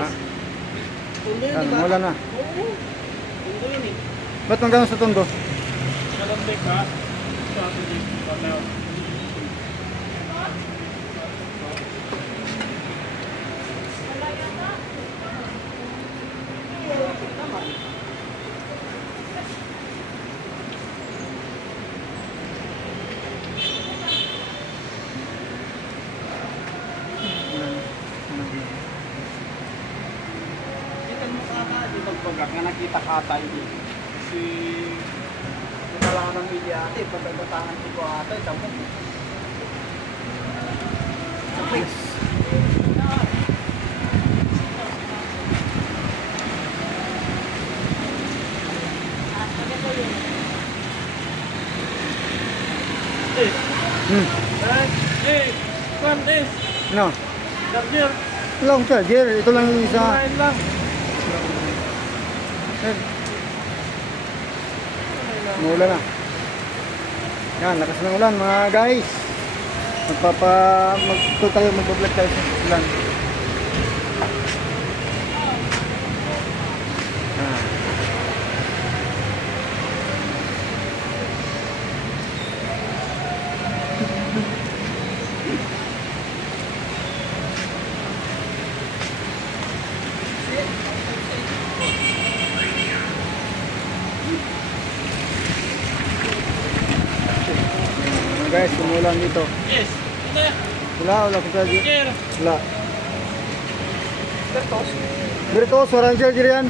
Ha? Tundo yun, Yan, di ba? wala na. Oo. Tundo yun eh. Ba't hanggang sa tondo? Kalambek ha. Sa atin dito. Panaw. Mo kaka, di ba pagka nga nakita ka tayo dito. Si... Wala ng media ate, pagkagatangan ko ko ate, tamo. Sa place. Eh, Hmm. eh, eh, eh, No. charger, Long charger. Ito lang yung isa. kumain lang. Mula na. Yan, lakas ng ulan mga guys. Magpapa magto tayo magbablog tayo sa ulan. Guys, umulan dito. Yes, Wala, wala ko charger. Wala. Bertos. Bertos, walang charger yan.